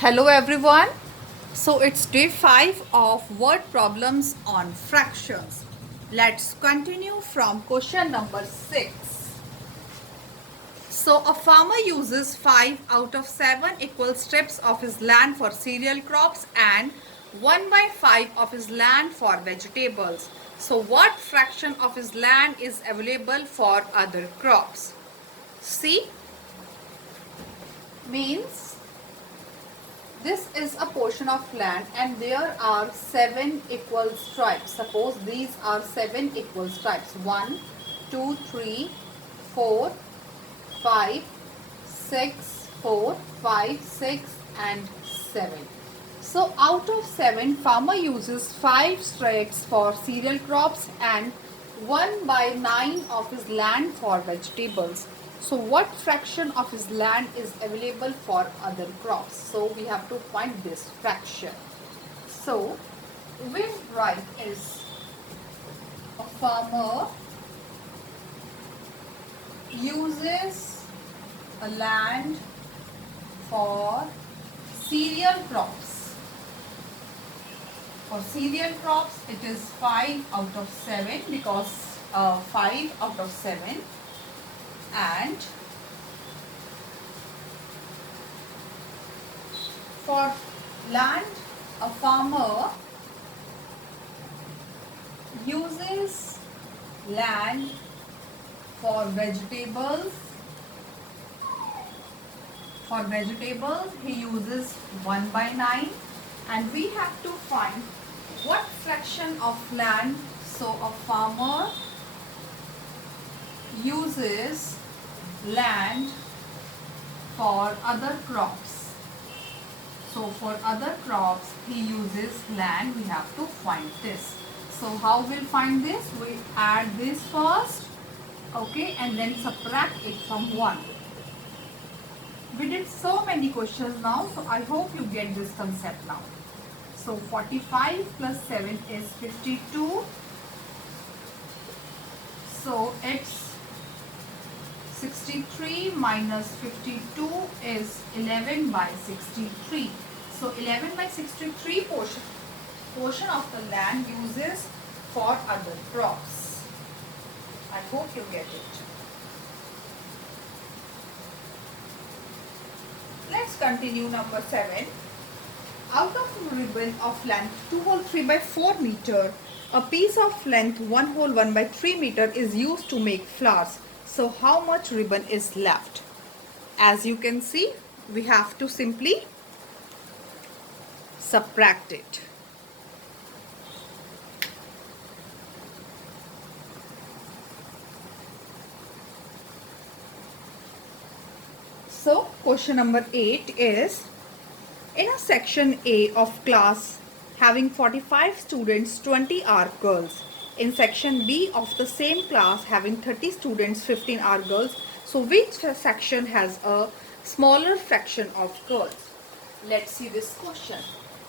Hello everyone. So it's day 5 of word problems on fractions. Let's continue from question number 6. So a farmer uses 5 out of 7 equal strips of his land for cereal crops and 1 by 5 of his land for vegetables. So what fraction of his land is available for other crops? C means this is a portion of land and there are 7 equal stripes. Suppose these are 7 equal stripes. 1, 2, 3, 4, 5, 6, 4, 5, 6 and 7. So out of 7, farmer uses 5 strips for cereal crops and 1 by 9 of his land for vegetables. So what fraction of his land is available for other crops? So we have to find this fraction. So we'll write is a farmer uses a land for cereal crops. For cereal crops, it is 5 out of 7 because 5 out of 7, and for land, a farmer uses land for vegetables. For vegetables, he uses 1 by 9, and we have to find what fraction of land. So a farmer uses land for other crops. So for other crops, he uses land. We have to find this. So how we'll find this? We add this first, okay, and then subtract it from 1. We did so many questions now, so I hope you get this concept now. So 45 plus 7 is 52. So it's 63 minus 52 is 11 by 63. So 11 by 63 portion of the land uses for other crops. I hope you get it. Let's continue number 7. Out of a ribbon of length 2 whole 3 by 4 meter, a piece of length 1 whole 1 by 3 meter is used to make flowers. So how much ribbon is left? As you can see, we have to simply subtract it. So question number 8 is, in a section A of class having 45 students, 20 are girls. In section B of the same class having 30 students, 15 are girls. So which section has a smaller fraction of girls? Let's see this question.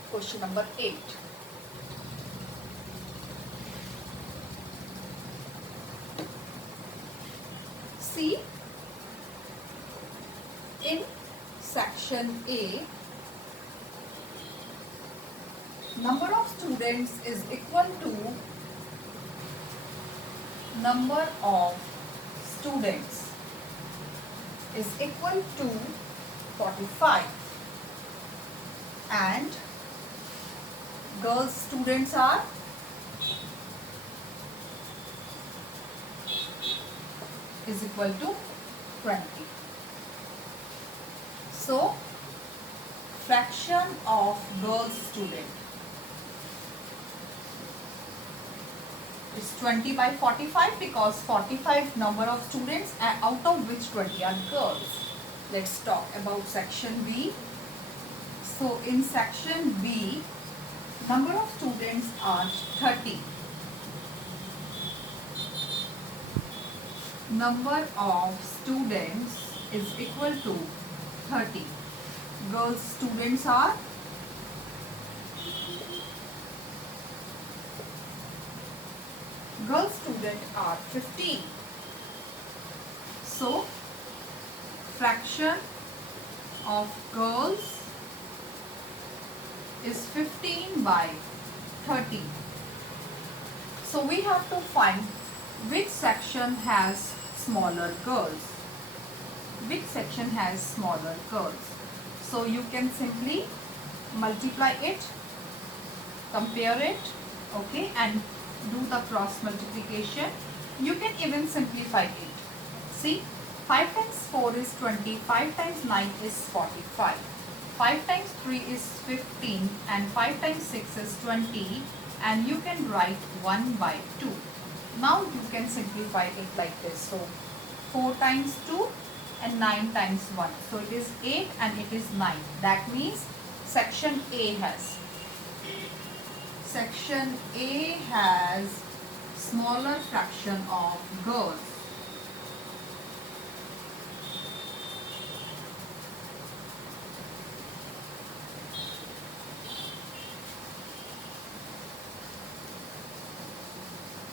Question number 8. See, in section A, number of students is equal to number of students is equal to 45, and girls students are is equal to 20. So fraction of girls student is 20 by 45 because 45 number of students out of which 20 are girls. Let's talk about section B. So in section B, number of students are 30. Number of students is equal to 30. Girls students are girls students are 15. So fraction of girls is 15 by 30. So we have to find which section has smaller curls. Which section has smaller curls? So you can simply multiply it, compare it, okay, and do the cross multiplication. You can even simplify it. See, 5 times 4 is 20, 5 times 9 is 45, 5 times 3 is 15, and 5 times 6 is 20, and you can write 1 by 2. Now you can simplify it like this. So 4 times 2 and 9 times 1. So it is 8 and it is 9. That means section A has smaller fraction of girls.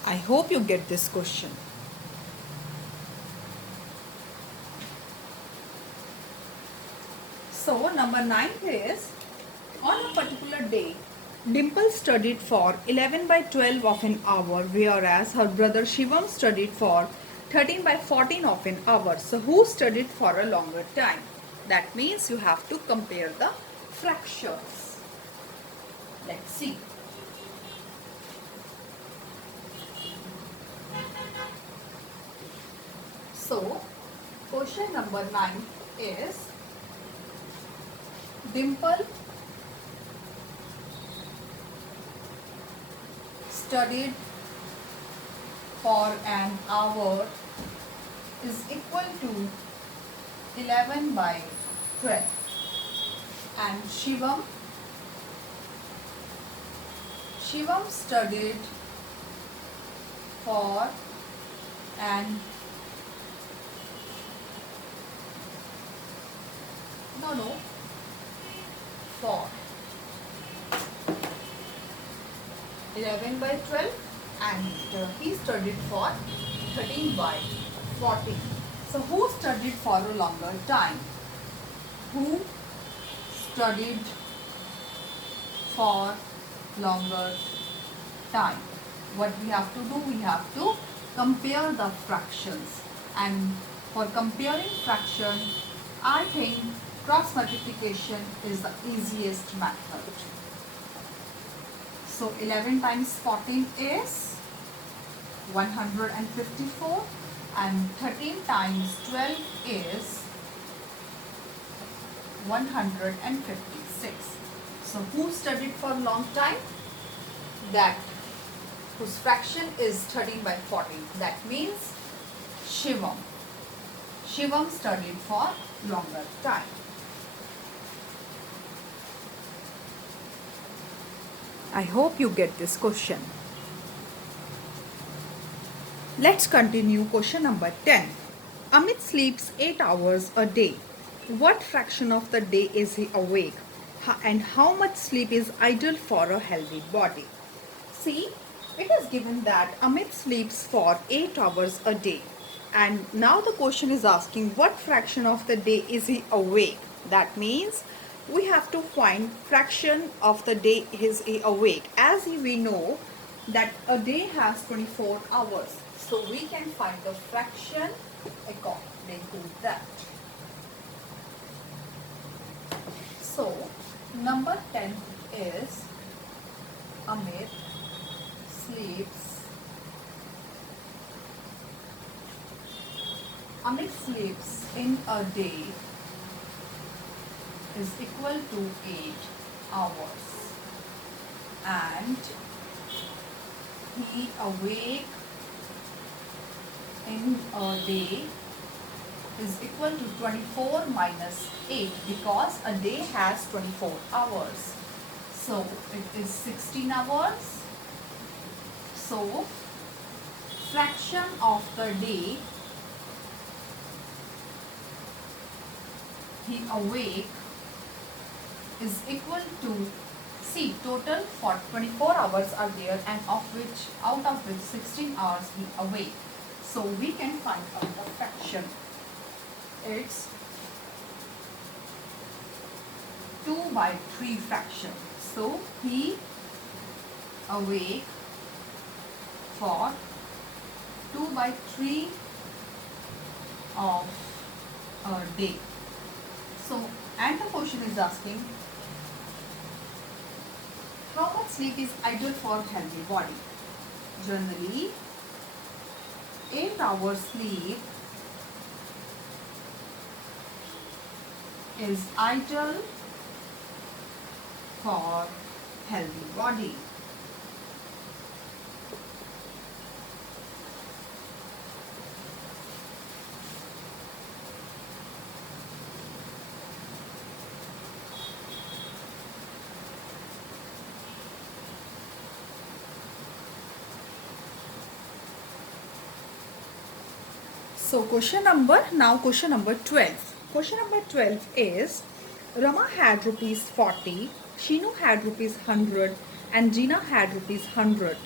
I hope you get this question. So number 9 is, on a particular day, Dimple studied for 11 by 12 of an hour, whereas her brother Shivam studied for 13 by 14 of an hour. So who studied for a longer time? That means you have to compare the fractions. Let's see. So, question number 9 is, Dimple studied for an hour is equal to 11 by 12, and Shivam studied for an for 11 by 12, and he studied for 13 by 14. So who studied for a longer time? Who studied for longer time? What we have to do? We have to compare the fractions, and for comparing fraction, I think cross multiplication is the easiest method. So 11 times 14 is 154, and 13 times 12 is 156. So who studied for a long time? That whose fraction is 13 by 14. That means Shivam. Shivam studied for longer time. I hope you get this question. Let's continue question number 10. Amit sleeps 8 hours a day. What fraction of the day is he awake? And how much sleep is ideal for a healthy body? See, it is given that Amit sleeps for 8 hours a day. And now the question is asking what fraction of the day is he awake? That means we have to find fraction of the day is he awake. As we know that a day has 24 hours. So we can find the fraction according to that. So number 10 is Amit sleeps in a day is equal to 8 hours, and he awake in a day is equal to 24 minus 8, because a day has 24 hours. So it is 16 hours. So fraction of the day he awake is equal to, see, total for 24 hours are there, and out of which 16 hours he awake. So we can find out the fraction. It's 2 by 3 fractions. So he awake for 2 by 3 of a day. So, and the question is asking, how much sleep is ideal for healthy body? Generally, 8 hours sleep is ideal for healthy body. So question number 12. Question number 12 is, Rama had rupees 40, Shinu had rupees 100 and Gina had rupees 100.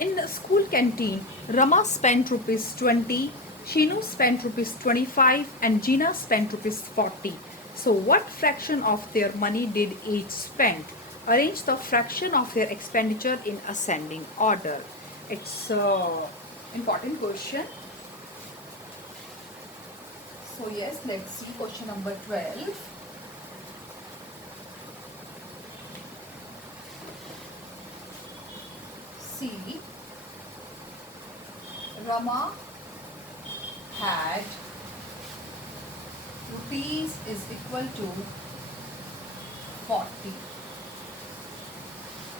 In the school canteen, Rama spent rupees 20, Shinu spent rupees 25 and Gina spent rupees 40. So what fraction of their money did each spend? Arrange the fraction of their expenditure in ascending order. It's an important question. So yes, let's see question number 12. See, Rama had rupees is equal to 40.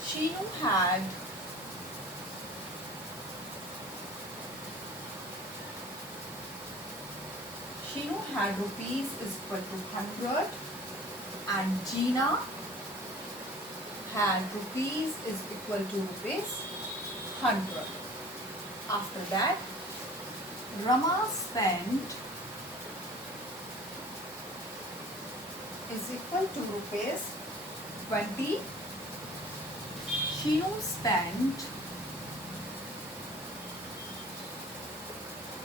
Shinu had rupees is equal to 100 and Gina had rupees is equal to rupees 100. After that, Rama spent is equal to rupees 20. Shinu spent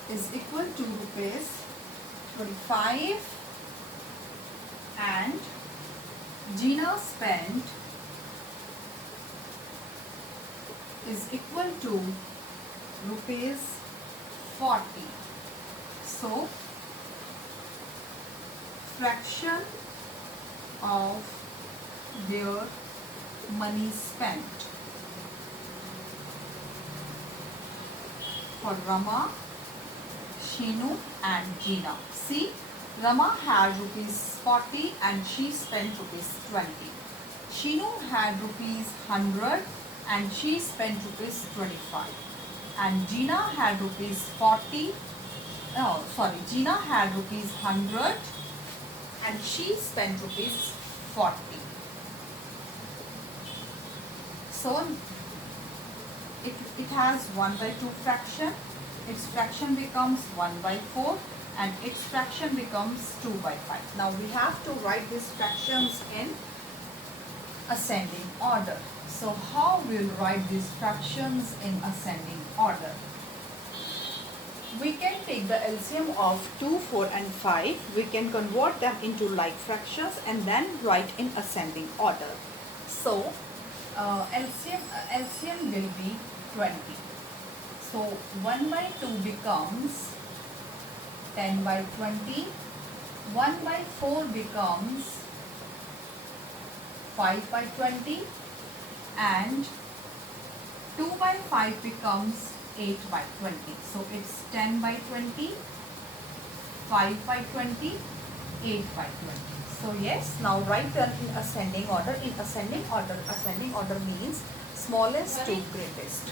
is equal to rupees 25 and Gina spent is equal to rupees 40. So fraction of their money spent for Rama, Shinu and Gina. See, Rama had rupees 40 and she spent rupees 20. Shinu had rupees 100 and she spent rupees 25. And Gina had rupees 40. Oh, sorry. Gina had rupees 100 and she spent rupees 40. So it has 1 by 2 fraction. Its fraction becomes 1 by 4 and its fraction becomes 2 by 5. Now we have to write these fractions in ascending order. So how we'll write these fractions in ascending order? We can take the LCM of 2, 4 and 5. We can convert them into like fractions and then write in ascending order. So LCM will be 20. So 1 by 2 becomes 10 by 20. 1 by 4 becomes 5 by 20 and 2 by 5 becomes 8 by 20. So it's 10 by 20, 5 by 20, 8 by 20. So yes, now write them in ascending order. In ascending order means smallest to greatest.